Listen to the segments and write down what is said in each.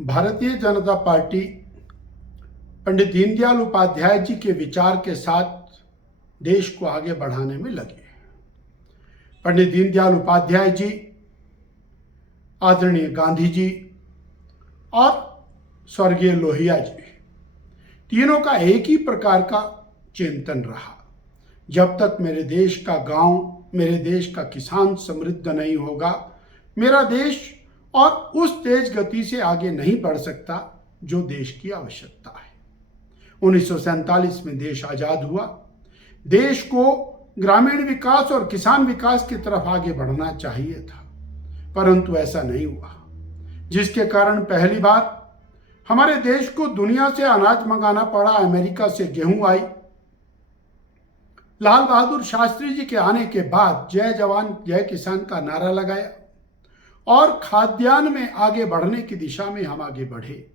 Bharatiya Janata party Pandit Deendayal Upadhyay ji के विचार के साथ देश को आगे बढ़ाने में लगी है। पंडित दीनदयाल उपाध्याय जी, आदरणीय गांधी जी और स्वर्गीय लोहिया जी, तीनों का एक ही प्रकार का चिंतन रहा। जब तक मेरे देश का गांव, मेरे देश का किसान समृद्ध नहीं होगा, मेरा देश और उस तेज गति से आगे नहीं बढ़ सकता जो देश की आवश्यकता है। 1947 में देश आजाद हुआ। देश को ग्रामीण विकास और किसान विकास की तरफ आगे बढ़ना चाहिए था, परंतु ऐसा नहीं हुआ, जिसके कारण पहली बार हमारे देश को दुनिया से अनाज मंगाना पड़ा। अमेरिका से गेहूं आई। लाल बहादुर शास्त्री जी के आने के बाद जय जवान जय किसान का नारा लगाया और खाद्यान्न में आगे बढ़ने की दिशा में हम आगे बढ़े।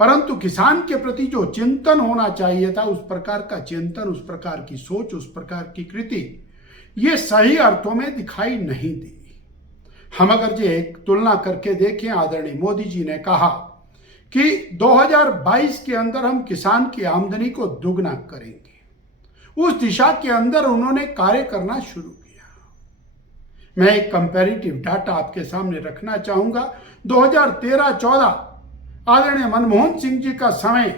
परंतु किसान के प्रति जो चिंतन होना चाहिए था, उस प्रकार का चिंतन, उस प्रकार की सोच, उस प्रकार की कृति ये सही अर्थों में दिखाई नहीं दी। हम अगर ये एक तुलना करके देखें, आदरणीय मोदी जी ने कहा कि 2022 के अंदर हम किसान की आमदनी को दुगना करेंगे। उस दिशा के अंदर उन्होंने कार्य करना शुरू किया। मैं एक कंपैरेटिव डाटा आपके सामने रखना चाहूंगा। 2013-14 आदरणीय मनमोहन सिंह जी का समय,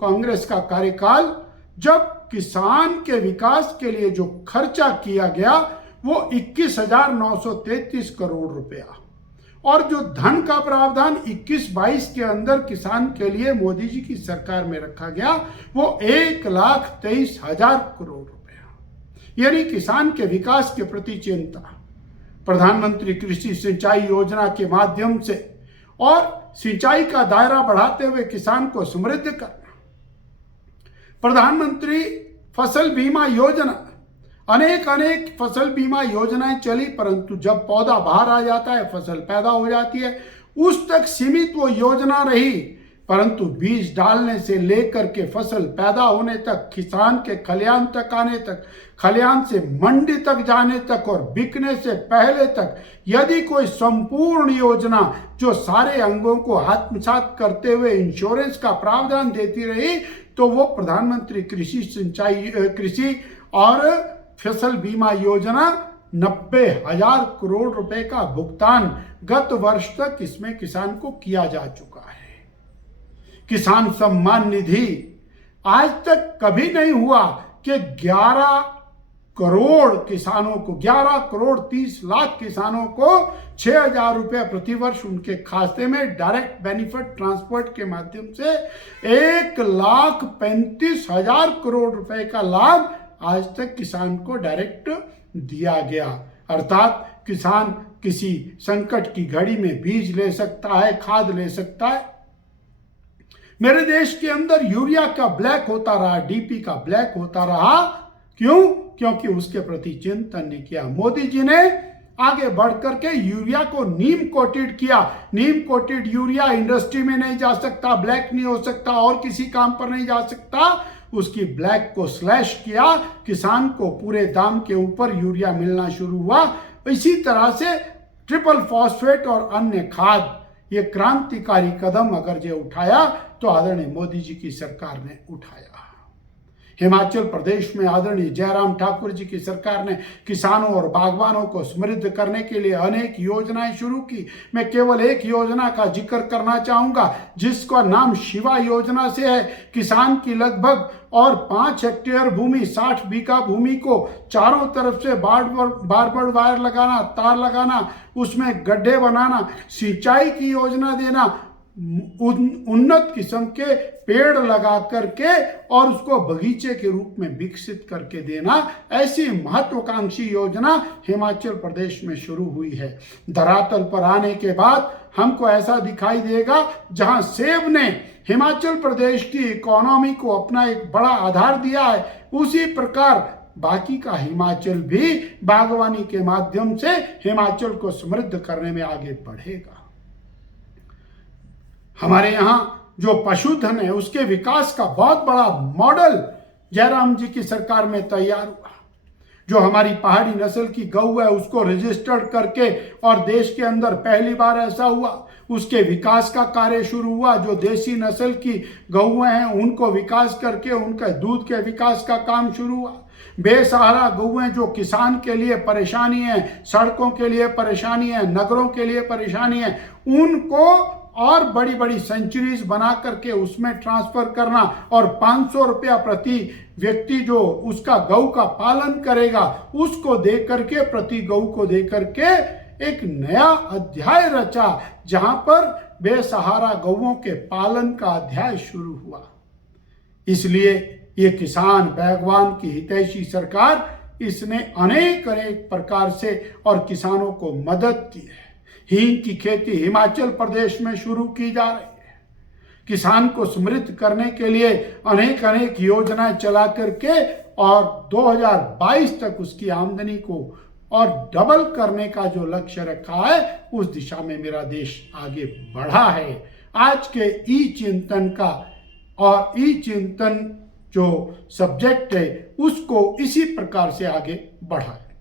कांग्रेस का कार्यकाल, जब किसान के विकास के लिए जो खर्चा किया गया वो 21,933 करोड़ रुपया, और जो धन का प्रावधान 21-22 के अंदर किसान के लिए मोदी जी की सरकार में रखा गया वो 1,23,000 करोड़ रुपया। यानी किसान के विकास के प्रति चिंता, प्रधानमंत्री कृषि सिंचाई योजना के माध्यम से और सिंचाई का दायरा बढ़ाते हुए किसान को समृद्ध करना, प्रधानमंत्री फसल बीमा योजना, अनेक फसल बीमा योजनाएं चली, परंतु जब पौधा बाहर आ जाता है, फसल पैदा हो जाती है, उस तक सीमित वो योजना रही। परंतु बीज डालने से लेकर के फसल पैदा होने तक, किसान के खलियान तक आने तक, खलियान से मंडी तक जाने तक और बिकने से पहले तक, यदि कोई संपूर्ण योजना जो सारे अंगों को आत्मसात करते हुए इंश्योरेंस का प्रावधान देती रही, तो वो प्रधानमंत्री कृषि और फसल बीमा योजना 90,000 करोड़ रुपए का भुगतान गत वर्ष तक इसमें किसान को किया जा चुका है। किसान सम्मान निधि आज तक कभी नहीं हुआ कि 11 करोड़ किसानों को, 11 करोड़ 30 लाख किसानों को 6,000 रुपये प्रतिवर्ष उनके खाते में डायरेक्ट बेनिफिट ट्रांसपोर्ट के माध्यम से 1,35,000 करोड़ रुपए का लाभ आज तक किसान को डायरेक्ट दिया गया। अर्थात किसान किसी संकट की घड़ी में बीज ले सकता है, खाद ले सकता है। मेरे देश के अंदर यूरिया का ब्लैक होता रहा, डीपी का ब्लैक होता रहा। क्यों? क्योंकि उसके प्रति चिंतन नहीं किया। मोदी जी ने आगे बढ़ करके यूरिया को नीम कोटेड किया। नीम कोटेड यूरिया इंडस्ट्री में नहीं जा सकता, ब्लैक नहीं हो सकता, और किसी काम पर नहीं जा सकता। उसकी ब्लैक को स्लैश किया, किसान को पूरे दाम के ऊपर यूरिया मिलना शुरू हुआ। इसी तरह से ट्रिपल फॉस्फेट और अन्य खाद, ये क्रांतिकारी कदम अगर ये उठाया तो आदरणीय मोदी जी की सरकार ने उठाया। हिमाचल प्रदेश में आदरणीय जयराम ठाकुर जी की सरकार ने किसानों और बागवानों को समृद्ध करने के लिए अनेक योजनाएं शुरू की। मैं केवल एक योजना का जिक्र करना चाहूंगा जिसका नाम शिवा योजना से है। किसान की लगभग और 5 हेक्टेयर भूमि, 60 बीघा भूमि को चारों तरफ से बारबड़ वायर लगाना, तार लगाना, उसमें गड्ढे बनाना, सिंचाई की योजना देना, उन्नत किस्म के पेड़ लगा करके और उसको बगीचे के रूप में विकसित करके देना, ऐसी महत्वाकांक्षी योजना हिमाचल प्रदेश में शुरू हुई है। धरातल पर आने के बाद हमको ऐसा दिखाई देगा जहां सेब ने हिमाचल प्रदेश की इकोनॉमी को अपना एक बड़ा आधार दिया है, उसी प्रकार बाकी का हिमाचल भी बागवानी के माध्यम से हिमाचल को समृद्ध करने में आगे बढ़ेगा। हमारे यहाँ जो पशुधन है उसके विकास का बहुत बड़ा मॉडल जयराम जी की सरकार में तैयार हुआ। जो हमारी पहाड़ी नस्ल की गऊ है उसको रजिस्टर्ड करके, और देश के अंदर पहली बार ऐसा हुआ, उसके विकास का कार्य शुरू हुआ। जो देसी नस्ल की गऊ हैं उनको विकास करके उनके दूध के विकास का काम शुरू हुआ। बेसहारा गौएं जो किसान के लिए परेशानी है, सड़कों के लिए परेशानी है, नगरों के लिए परेशानी है, उनको और बड़ी बड़ी सेंचुरीज बना करके उसमें ट्रांसफर करना, और 500 रुपया प्रति व्यक्ति जो उसका गौ का पालन करेगा उसको दे करके, प्रति गौ को दे करके एक नया अध्याय रचा, जहां पर बेसहारा गौओं के पालन का अध्याय शुरू हुआ। इसलिए ये किसान बागवान की हितैषी सरकार, इसने अनेक प्रकार से और किसानों को मदद की है। हींग की खेती हिमाचल प्रदेश में शुरू की जा रही है। किसान को समृद्ध करने के लिए अनेक योजनाएं चला करके, और 2022 तक उसकी आमदनी को और डबल करने का जो लक्ष्य रखा है, उस दिशा में मेरा देश आगे बढ़ा है। आज के ई चिंतन का और ई चिंतन जो सब्जेक्ट है उसको इसी प्रकार से आगे बढ़ा है।